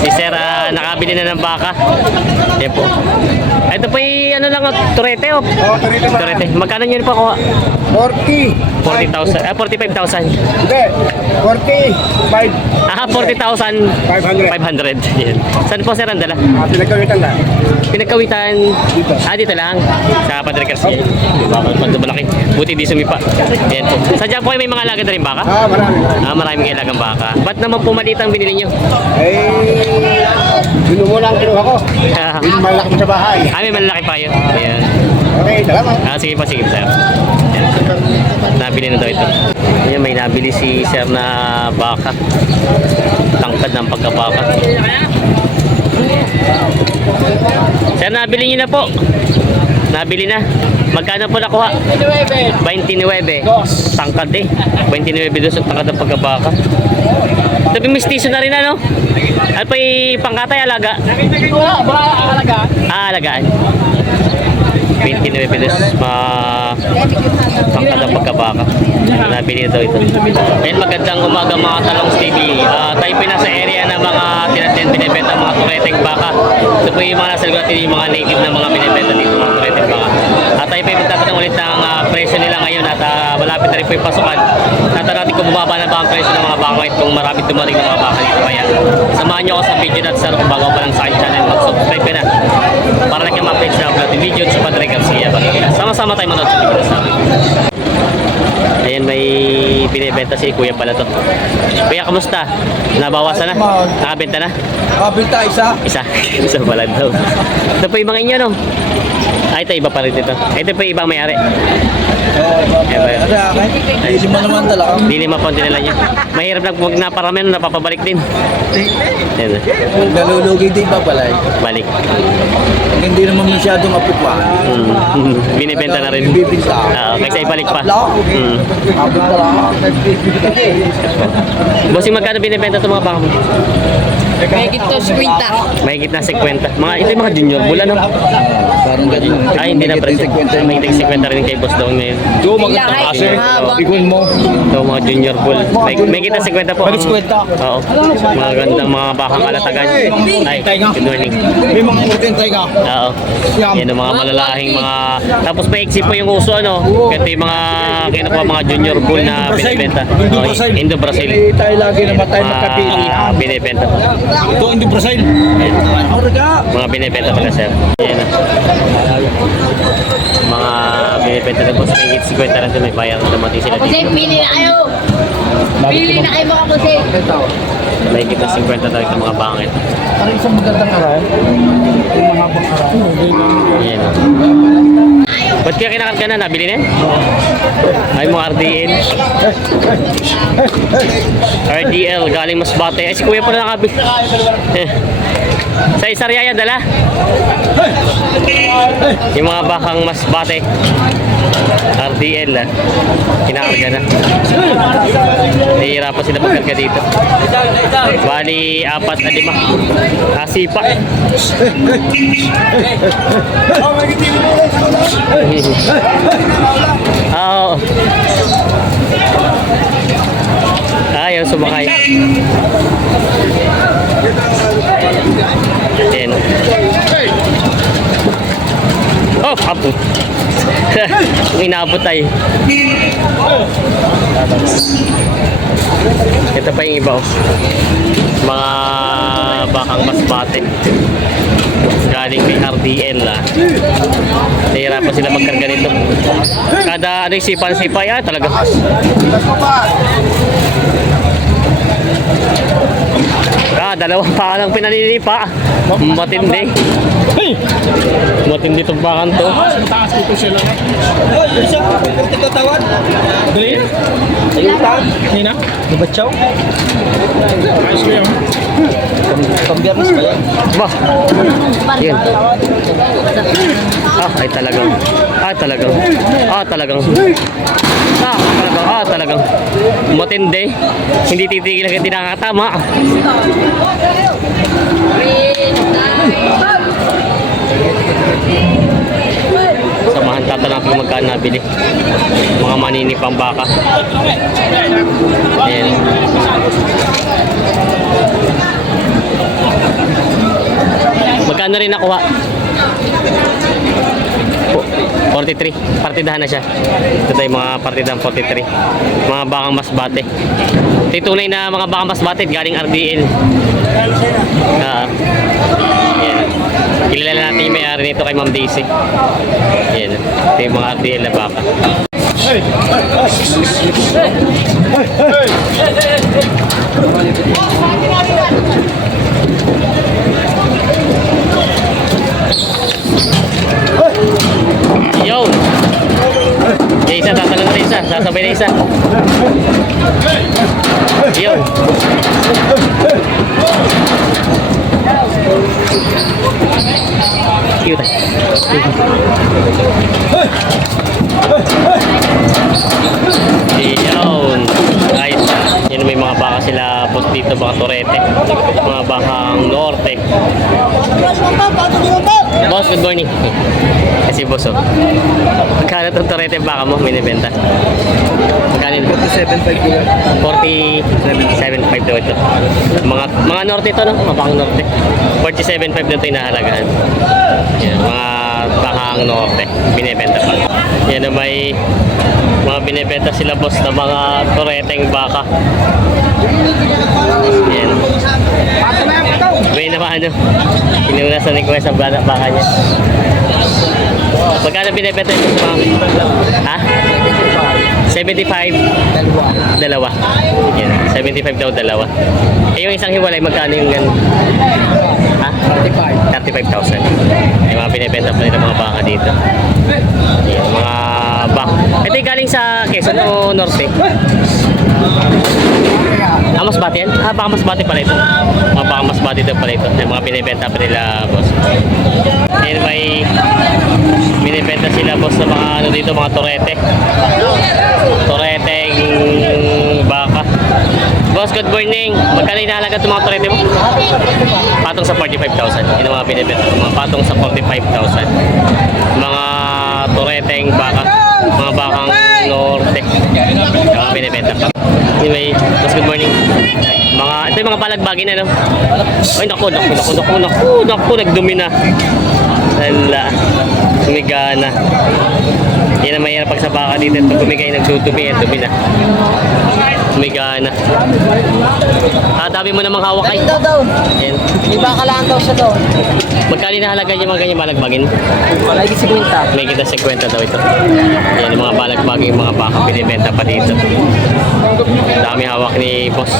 Si Sir nakabili na ng baka. Yan po. Ito po ano lang, turete o? Oo, Turete. Magkano nyo po kuha? 40. 40,000. 45,000. Hindi. 45. 40,000. 500. 500. Yan. Saan po Sir ang dala? Pinagkawitan lang. Pinagkawitan. Dito. Dito lang. Sa Padre Garcia. Baka malaki. Buti di sumipa. Yan po. Sadya po kayo may mga alaga na rin baka? Marami. Maraming alagang baka. Ba't naman po maliit ang binili nyo? Yun muna ang kinuha ko. Yung malaki mo sa bahay. May malalaki pa yun. Ayan. Okay, salamat. Sige po, sige Sir. Ayan. Nabili na daw ito. Ayan, may nabili si Sir na baka. Tangkad ng pagkabaka. Sir, nabili niyo na po. Nabili na. Magkano po nakuha? 29. Tangkad eh. 29 doon sa tangkad ng pagkabaka. Ito mistiso na rin ano? Ano pa pangkatay alaga? Alagaan. 29 pesos pangkad ng pagkabaka. Nabili na daw ito. Ayun, magandang umaga mga Talongs TV. Tayo po nasa area na mga binibenta mga tureteng baka. Ito po yung mga nasa lugar natin, yung mga native na mga binibenta dito mga tureteng baka. Tayo po yung magtatanong ulit ng presyo nila ngayon at malapit na rin po yung pasukan. Tatanong natin kung bumaba na ba ang presyo ng mga baka ngayon kung marami tumaring ng mga baka dito. Kaya samahan nyo ako sa video natin sir kung bago pa lang sa aking channel, mag-subscribe ka na para lang kayo ma-update sa upload yung video sa Padre Garcia. Sama-sama tayo manood sa video sa amin. Ayan, may binibenta si Kuya pala to. Kuya, kamusta? Nabawasan na? Nakabenta na? Nakabenta isa. Isa pala daw. Ito po yung mga inyo, no? Ito iba pa rin ito. Ito po yung ibang may-ari. Hindi mo naman talaga. Hindi naman po dinala niya. Mahirap na pag naparami, napapabalik din. Ayan. Nalulugi din ba pala? Balik. Hindi naman masyadong apukwa. Binibenta na rin. Bibinta. Kasi ibalik pa. Abot pa lang. Bossing, magkano binibenta itong mga baka mo? Mahigit to 50. Mahigit na 50. Ito yung mga junior bull, ano? Parang ganun. Ay, hindi na presyo. Mahigit 50 rin kay Boss Dong ngayon. Ito, magandang kasi. Bigol mo. Ito, mga junior bull. Mahigit na 50 po. Mahigit 50. Oo. Magandang mga bakang alatagan. Ay, good morning. May mga urtentay ka. Oo. Yan ang mga malalahing mga... Tapos may exit po yung uso, ano? Ito yung mga kinukuha mga junior bull na binibenta. Indo-Brazil. Tayo lagi naman tayo magkapili. Binibenta. Ito, hindi Brazil. Mga binibenta pala sir. Ayan na. Mga binibenta na po sa may 50 lang doon. May bayan na dumating sila Kasi dito. pili na kayo. Pili na kayo mga kasi. May kita 50 talaga mga bangit. Parang isang magandang aral. Yung mga habang aral. Ayan na. Ba't kaya kinakal ka na? Nabili na? Ay mga RDL. RDL galing Masbate. Ay si kuya pala nakabili. Sa Isarya yan dala? Yung mga bakang Masbate. RDL kinakarga na. Nahihirapan sila magkarga dito. Bali 4 na 5. Sipa. Oo. Ayaw sumakay. Ayan. Oh, kaput. Inabot ay. Ito pa yung iba oh. Mga bakang Masbate. Galing kay RDL nahihirapan sila magkarga nito. Kada ano yung sipa talaga. Dalawang paa lang pinanilipa. Matindi. Matindi itong bakan to. Taas dito sila. Ito tawad. Dali na. Hindi na. Nabatsaw. Ayos ko yun. Pambiyernes ba yan? Ba? Yun. Ay talagang. Talagang. Matindi. Hindi titigil hanggang di nakakatama. Samahan tatanong kung magkano nabili. Mga maninipang baka. Ayan. Magkano rin nakuha? 43. Partidahan na siya. Ito tayo mga partidahan 43. Mga bakang masbate. Ito yung tunay na mga bakang masbate galing RDL. Yan. Kilala natin yung may-ari nito kay Ma'am Daisy. Yan. Ito yung mga RDL na baka. Yo! Yung isa, tatalon na isa. Sasabay na isa. Yo! Cute. Yun. Guys, yun may mga baka sila post dito, baka Torete. Mga bakang Norte. Boss, good morning. Kasi boss, oh. Magkano itong Torete baka mo, minibenta? Magkano yun? 47.5 daw ito. Mga Norte ito, no? Mga bakang Norte. 47.5 na ito yung nahalagahan. Yan, mga bakang Norte. Binibenta pa. Yan na may mga binibenta sila boss na mga Toreteng baka. Yan. May naman ano, inuna sa request ang baka niya. Magkano binibenta ito sa mga? Ha? 75? Dalawa. Yan. 75 daw dalawa. Eh yung isang hiwalay, magkano yung ganun? Ha? 35,000. May mga binibenta pa nila mga baka dito. Yan, mga baka. Ito yung galing sa Quezon o Norte? Masbate yan? Baka Masbate pala ito. Baka Masbate ito pala ito. May mga binibenta pa nila, boss. Ayun, may binibenta sila, boss, sa mga ano dito, mga Torete. Toreteng baka. Boss, good morning. Magkano inahalaga itong mga Torete mo? Patong sa 45,000. Yun ang mga binibenta. Mga patong sa 45,000. Mga Toreteng baka. Mga bakang Norte. Mga binibenta pa. Anyway, boss, good morning. Ito yung mga balagbagin na, no? Ay, naku, nagdumi na. Hala, sumiga na. Yan ang mahirap pag sa baka dito. Pag bumigay, nagdudumi, dumi na. Sumiga na. Dami mo namang hawak ay. Yan. Iba ka lang daw siya daw. Magkano nahalaga yung mga ganyan balagbagin? Malay si Quinta. May kita 50 daw ito. Yan, yung mga balagbagin, mga baka binibenta pa dito. Dami hawak ni boss.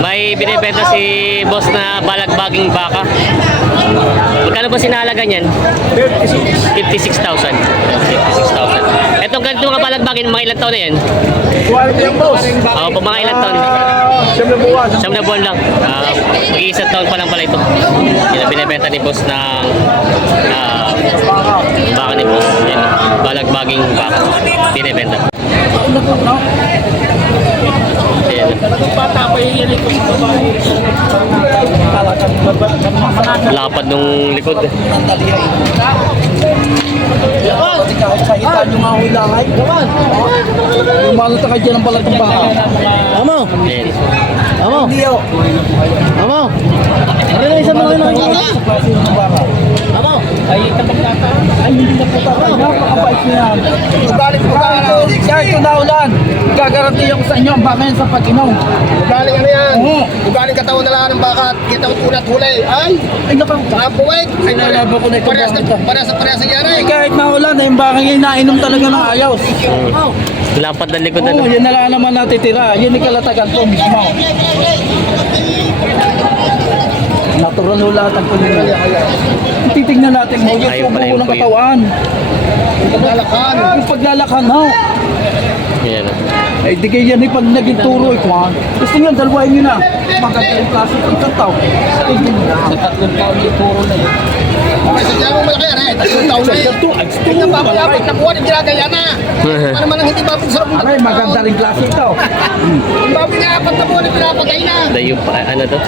May binibenta si boss na balagbaging baka. Magkano ba sinahalaga niyan? 56,000. 56,000. Etong ganito mga balagbagin, mga ilang taon na yan? Quality yung boss. Oo, po mga ilang taon? Siyam na buwan lang. Mag-iisang taon pa lang pala ito. Yan ang binibenta ni boss ng baka ni boss. Yan, balagbaging baka. Binibenta. Ayan. Lapad nung likod. Kahit yung mga hulangay. Lumalata ka dyan ang balag ng baka. Amo! Ayan. Amo! Amo! Ano na isang mga nang sa klase ng baka? Amo! Ay, hindi na po tatay. Napakabait niya. Ugaling po ka. Kahit kung naulan, gagaranti ako sa inyo ang baka yan sa pag-inom. Ugaling ano yan? Ugaling katawan na lang ng baka at kitang ulat huli. Ay! Ay, nakang Mga buwig! Ay, nalabo ko na ito. parehas na yan ay! Kahit naulan, yung baka yan nainom talaga ng ayos. Lapad ng likod Oo, na. yan na lang naman natitira. Yun yung kalatagan ko mismo. Natural ho lahat ang kulino. Titignan natin mo yung Ayaw pala subo yung ng kuya. katawan. Paglalakhan! Yung paglalakhan ho. Ayan. Eh, di kayo yan pag naging turo ikuhan. Gusto nyo, dalawain nyo na. Maganda yung klase ng isang tao. Tignan nyo na. Sa 3 taon yung turo na yun. Okay, sadya mo malaki yan eh! 3 taon na yun! Tingnan pa ako yapat na buwan, ginagaya na! Ano man ang hindi babig sa loob ng Aray, maganda rin klase ito. Ang babig na 4 na buwan, pinapagay na! Dayo pa, ano to?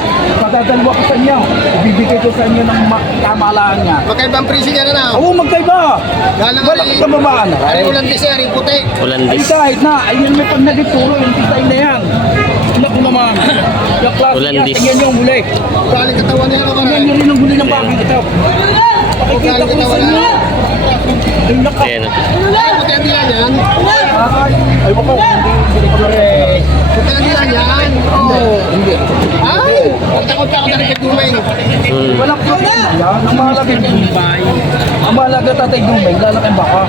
Padadalwa ko sa inyo. Ibibigay ko sa inyo ng kamalaan niya. Magkaibang presyo niya na na! Oo, magkaiba. Galang Malaki ka babaan. Ay, ulan din siya, rin puti! Ay, Ulandis. kahit na. Ayun may pag nagituro, yung design na yan. Naku naman. Yung klase niya, Ulandis. tingnan nyo ang huli. Ugaling katawan niya naman Tingnan ay! nyo rin ang huli ng bakit. Pakikita ko sa inyo. Ay, naka. Ayan. Puti ang dilan yan. Ay, baka. Puti ang dilan yan. Hindi. Ay! Takot-takot ako na rin kay Dumeng. Walang puti. Yan, ang mahalaga yung Dumbay. Ang mahalaga tatay Dumbay, lalaking baka.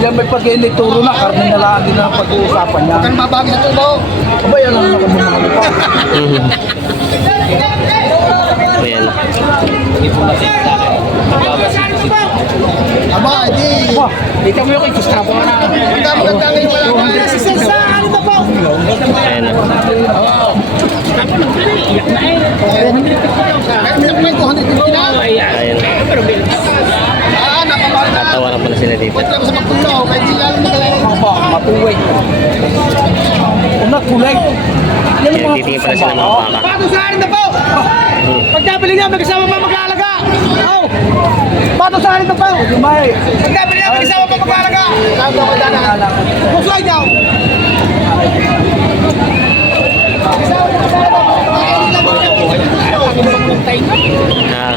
Yan may pag-elekturo na, karne na lang din ang pag-uusapan niya. Kan babagi sa tubo. Abay, alam na kung mga lupa. Ayan. Aba, di. Wah, di kami yung Gustavo na. Ang dami-ganda ngayon wala ka. Ayan. Kaya minakman ko, 150 na. Ayan. Napapari na. Tatawa na pala sila dito. Punta ako sa Magpulo, kaya di lang magaling. Apa, matuway. Una, kulay. Yan ang Ayan, mga titingin pala sila ng mga baka. Pato sa akin na po! Pagkabili niya, mag-isama pa mag-aalaga! Oh! Pato sa akin na po! Dumay. Pagkabili niya, mag-isama pa mag-aalaga! Tawag ako dyan na. Kusoy daw! Ah,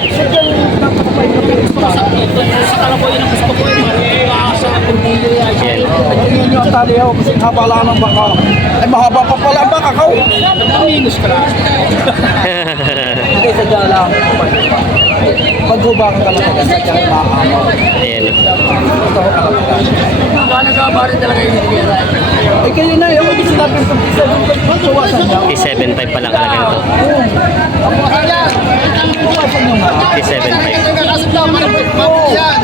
ayan. Tingnan nyo ang tali ako kasi haba lang ng baka. Ay, mahaba pa pala ang baka ko. Minus ka lang. Hindi, sadya lang. Pag-hubang ka lang, sadya lang baka mo. Ayan. Ito ko talaga. Paano ka ba rin talaga yung hinigira? Ay, kayo na, yung hindi sinabi ko sa pagkawasan daw. 57.5 pa lang halaga nito. Ang mga yan! Pagkawasan nyo nga. 57.5. Ang kakasot daw, malapit yan!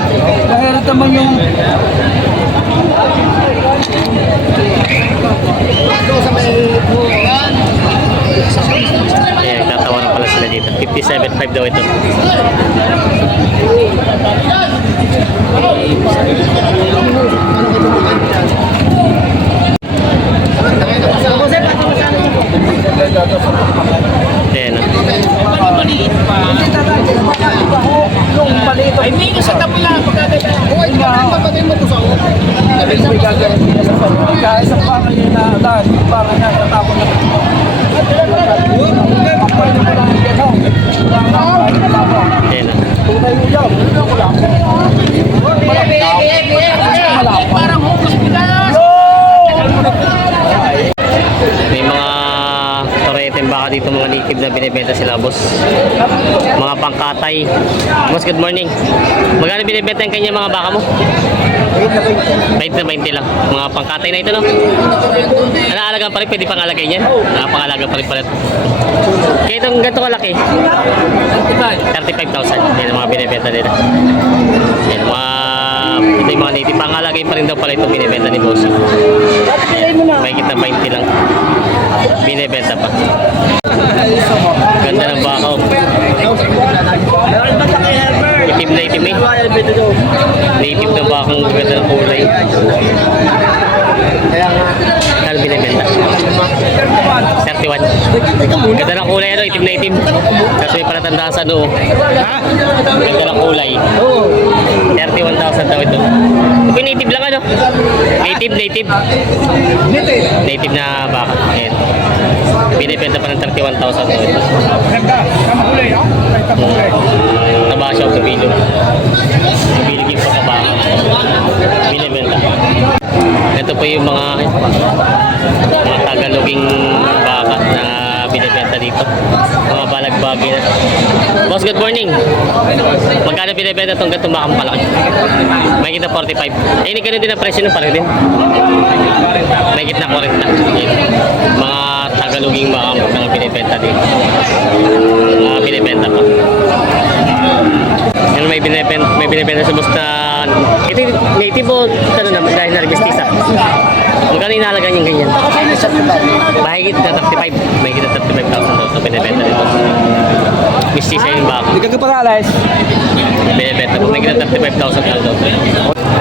Dahil naman yung Ito sa may yan. Ayan, tatawa na pala sila dito. 57.5 daw ito. Ayan. yung maliit ay Minus sa tapo lang, pagkagaya. Oo, hindi ka rin mapatay mo to sa ako. may gagawin niya sa pag kaya sa pangay niya na dahil yung pangay niya tatapon na kapay na lang yung gano'n. Ayan. Tunay mo yan. Parang hukas pila. May mga toreteng baka dito, mga native na binibenta sila, boss. Mga pangkatay. Boss, good morning. Magkano binibenta yung kanya mga baka mo? 20 na 20 lang. Mga pangkatay na ito, no? Alaalaga pa rin, pwede pangalagay niyan. Pangalaga pa rin pala. Kaya itong ganito kalaki? 35,000. Yan ang mga binibenta nila. Yan, ito yung mga native. Pangalagay pa rin daw pala itong binibenta ni boss. May kita 20 lang. Binibenta pa. Ganda ng baka. Itim na itim eh. Native na bakang ganda ng kulay. Kano binibenta? 31. Ganda ng kulay, ano? Itim na itim. Kasi may palatandaan sa noo. Ganda ng kulay. 31,000 daw ito. Ito yung native lang, ano? Native. Native na baka. Ayan. Binibenta pa ng 31,000 daw ito. Ganda, kama kulay, no? Ay, kama kulay. Taba siya ang kabilog. Kabilog yung pagkabaka. Binibenta. Ito po yung mga Tagaloging baka na binibenta dito. Mga balagbagi na. Boss, good morning. Magkano binibenta itong gatong bakang palaki? May kita 45. Eh, hindi ganun din ang presyo ng pareho din. May kita 40. Yun. Mga Tagaloging baka magkano binibenta dito. Mga binibenta pa. Yan, may binibenta sa boss na ito yung native o ano na dahil na mestiza. Magkano inalaga niyang ganyan? Mahigit na 35. Mahigit na 35,000 daw ito binibenta dito. Mestiza yung baka. Hindi ka kaparalis. Binibenta po. Mahigit na 35,000 daw ito.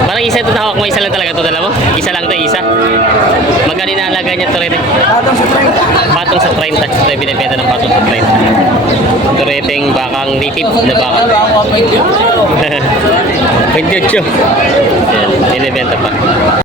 Parang isa ito hawak mo. Isa lang talaga ito. Dala mo? Isa lang ito. Isa. Magkano inalaga niya ito rin? Tatang sa 30. Patong sa 30. Ito yung binibenta ng patong sa 30. Ito rin yung bakang native na baka. 28. Yan. Binibenta pa.